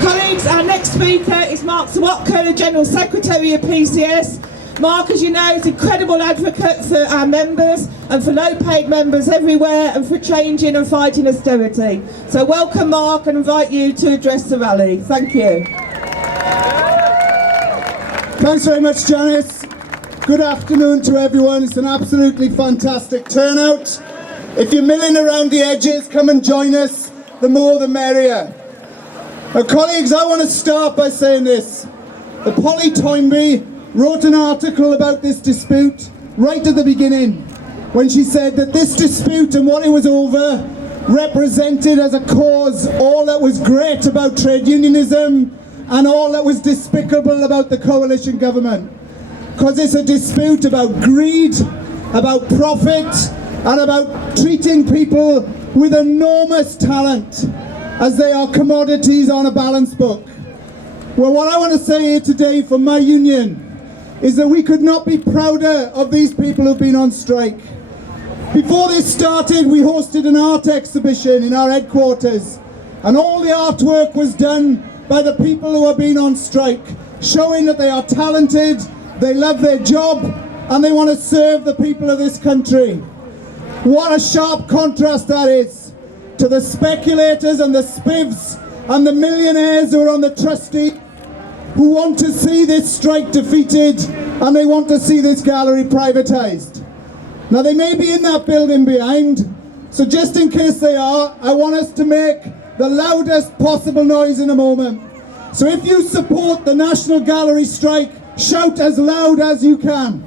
Colleagues, our next speaker is Mark Serwotka, the General Secretary of PCS. Mark, as you know, is an incredible advocate for our members and for low-paid members everywhere and for changing and fighting austerity. So welcome, Mark, and invite you to address the rally. Thank you. Thanks very much, Janice. Good afternoon to everyone. It's an absolutely fantastic turnout. If you're milling around the edges, come and join us. The more the merrier. Now, colleagues, I want to start by saying this. The Polly Toynbee wrote an article about this dispute right at the beginning, when she said that this dispute and what it was over represented as a cause all that was great about trade unionism and all that was despicable about the coalition government. Because it's a dispute about greed, about profit, and about treating people with enormous talent as they are commodities on a balance book. Well, what I want to say here today from my union is that we could not be prouder of these people who've been on strike. Before this started, we hosted an art exhibition in our headquarters, and all the artwork was done by the people who have been on strike, showing that they are talented, they love their job, and they want to serve the people of this country. What a sharp contrast that is to the speculators and the spivs and the millionaires who are on the trustee, who want to see this strike defeated and they want to see this gallery privatised. Now, they may be in that building behind, so just in case they are, I want us to make the loudest possible noise in a moment. So if you support the National Gallery strike, shout as loud as you can.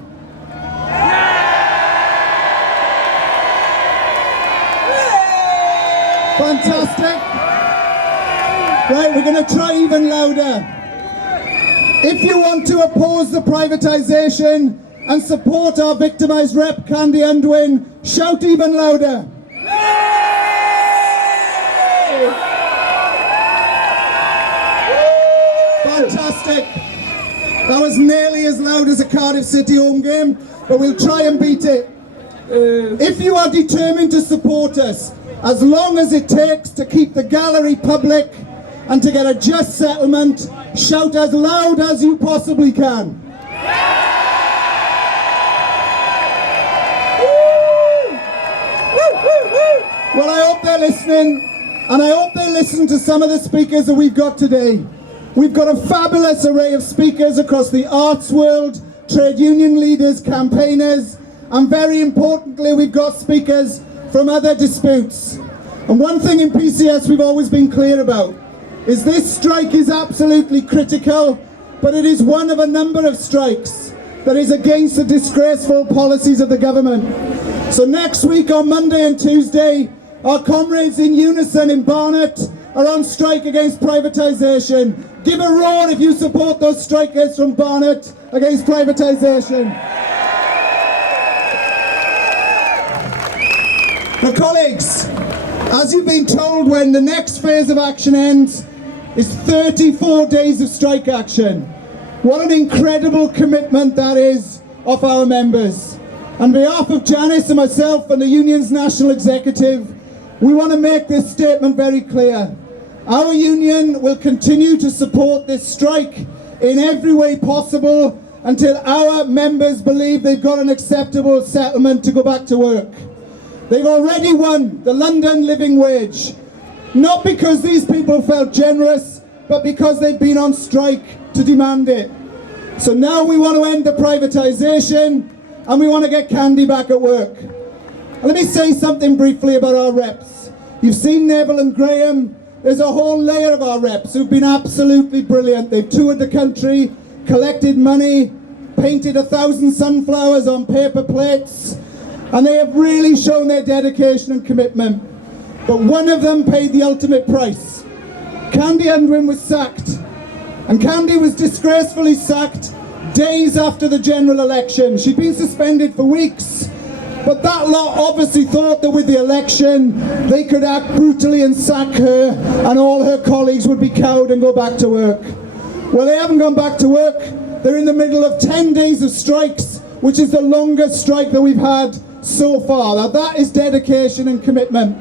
Fantastic. Right, we're going to try even louder. If you want to oppose the privatisation and support our victimised rep, Candy Unwin, shout even louder. Fantastic. That was nearly as loud as a Cardiff City home game, but we'll try and beat it. If you are determined to support us, as long as it takes to keep the gallery public and to get a just settlement, shout as loud as you possibly can. Well, I hope they're listening, and I hope they listen to some of the speakers that we've got today. We've got a fabulous array of speakers across the arts world, trade union leaders, campaigners, and very importantly, we've got speakers from other disputes. And one thing in PCS we've always been clear about is this strike is absolutely critical, but it is one of a number of strikes that is against the disgraceful policies of the government. So next week on Monday and Tuesday, our comrades in Unison in Barnet are on strike against privatisation. Give a roar if you support those strikers from Barnet against privatisation. Now, colleagues, as you've been told, when the next phase of action ends, is 34 days of strike action. What an incredible commitment that is of our members. On behalf of Janice and myself and the union's national executive, we want to make this statement very clear. Our union will continue to support this strike in every way possible until our members believe they've got an acceptable settlement to go back to work. They've already won the London living wage, not because these people felt generous, but because they've been on strike to demand it. So now we want to end the privatisation and we want to get Candy back at work. And let me say something briefly about our reps. You've seen Neville and Graham. There's a whole layer of our reps who've been absolutely brilliant. They've toured the country, collected money, painted 1,000 sunflowers on paper plates, and they have really shown their dedication and commitment. But one of them paid the ultimate price. Candy Unwin was sacked, and Candy was disgracefully sacked days after the general election. She'd been suspended for weeks, but that lot obviously thought that with the election they could act brutally and sack her and all her colleagues would be cowed and go back to work. Well, they haven't gone back to work. They're in the middle of 10 days of strikes, which is the longest strike that we've had so far. Now that is dedication and commitment.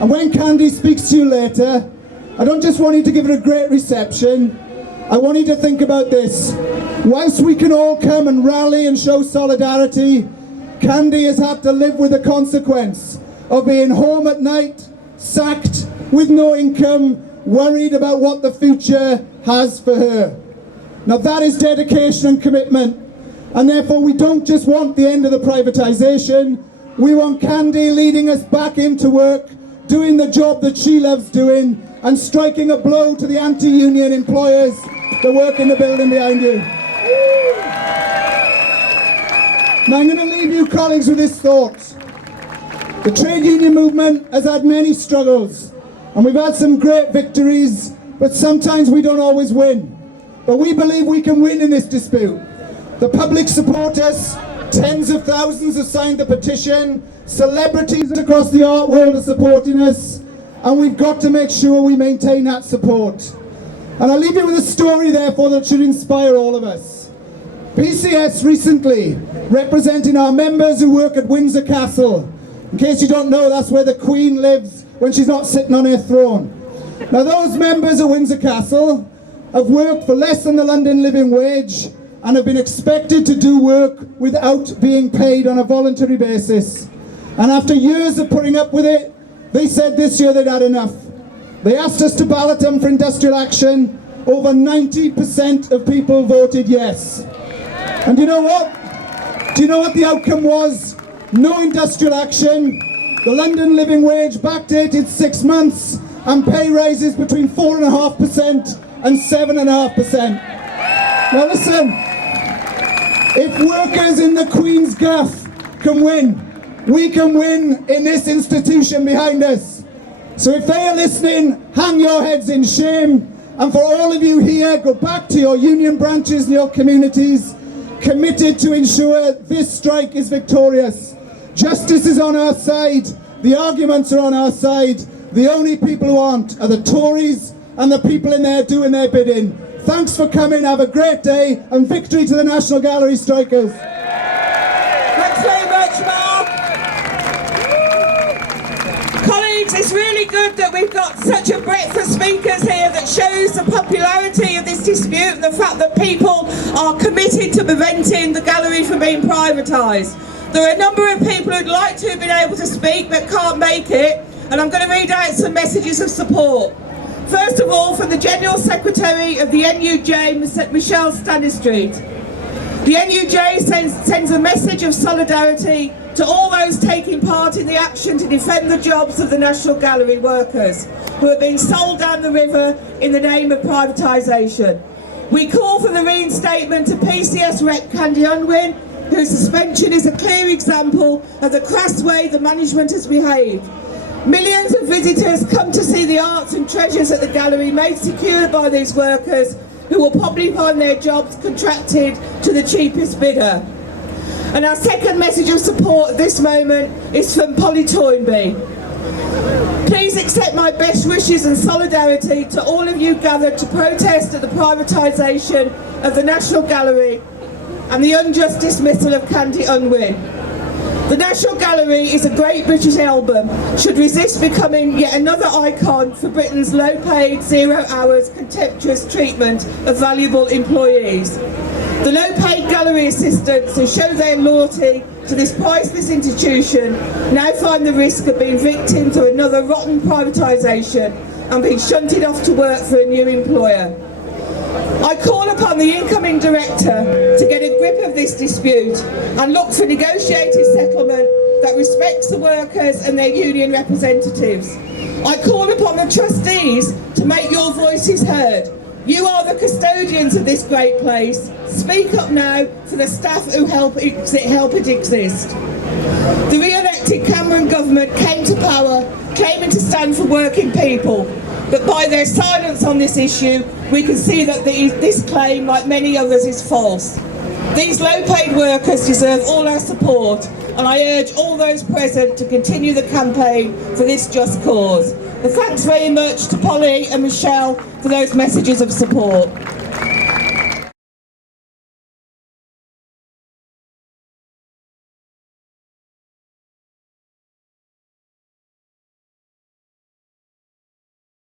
And when Candy speaks to you later, I don't just want you to give it a great reception. I want you to think about this. Whilst we can all come and rally and show solidarity, Candy has had to live with the consequence of being home at night, sacked, with no income, worried about what the future has for her. Now that is dedication and commitment, and therefore we don't just want the end of the privatisation, we want Candy leading us back into work, doing the job that she loves doing, and striking a blow to the anti-union employers that work in the building behind you. Now I'm going to leave you colleagues with this thought. The trade union movement has had many struggles, and we've had some great victories, but sometimes we don't always win. But we believe we can win in this dispute. The public support us, tens of thousands have signed the petition, celebrities across the art world are supporting us, and we've got to make sure we maintain that support. And I'll leave you with a story therefore that should inspire all of us. PCS recently, representing our members who work at Windsor Castle. In case you don't know, that's where the Queen lives when she's not sitting on her throne. Now those members at Windsor Castle have worked for less than the London living wage and have been expected to do work without being paid on a voluntary basis. And after years of putting up with it, they said this year they'd had enough. They asked us to ballot them for industrial action. Over 90% of people voted yes. And you know what? Do you know what the outcome was? No industrial action, the London living wage backdated 6 months, and pay rises between 4.5% and 7.5%. Now listen, if workers in the Queen's Gaff can win, we can win in this institution behind us. So if they are listening, hang your heads in shame. And for all of you here, go back to your union branches and your communities, committed to ensure this strike is victorious. Justice is on our side. The arguments are on our side. The only people who aren't are the Tories and the people in there doing their bidding. Thanks for coming. Have a great day, and victory to the National Gallery strikers. Thanks very much, Mark. Colleagues, it's really good that we've got such a breadth of speakers here that shows the popularity of this dispute and the fact that people are committed to preventing the gallery from being privatised. There are a number of people who'd like to have been able to speak but can't make it, and I'm going to read out some messages of support. First of all, from the General Secretary of the NUJ, Michelle Stanistreet. The NUJ sends a message of solidarity to all those taking part in the action to defend the jobs of the National Gallery workers who are being sold down the river in the name of privatisation. We call for the reinstatement of PCS rep Candy Unwin, whose suspension is a clear example of the crass way the management has behaved. Millions of visitors come to see the arts and treasures at the gallery made secure by these workers, who will probably find their jobs contracted to the cheapest bidder. And our second message of support at this moment is from Polly Toynbee. Please accept my best wishes and solidarity to all of you gathered to protest at the privatisation of the National Gallery and the unjust dismissal of Candy Unwin. The National Gallery is a great British album, should resist becoming yet another icon for Britain's low-paid, zero-hours, contemptuous treatment of valuable employees. The low-paid gallery assistants who show their loyalty to this priceless institution now find the risk of being victim to another rotten privatisation and being shunted off to work for a new employer. I call upon the incoming director to get a grip of this dispute and look for negotiated settlement that respects the workers and their union representatives. I call upon the trustees to make your voices heard. You are the custodians of this great place. Speak up now for the staff who help it exist. The re-elected Cameron government came to power claiming to stand for working people, but by their silence on this issue, we can see that this claim, like many others, is false. These low-paid workers deserve all our support, and I urge all those present to continue the campaign for this just cause. But thanks very much to Polly and Michelle for those messages of support.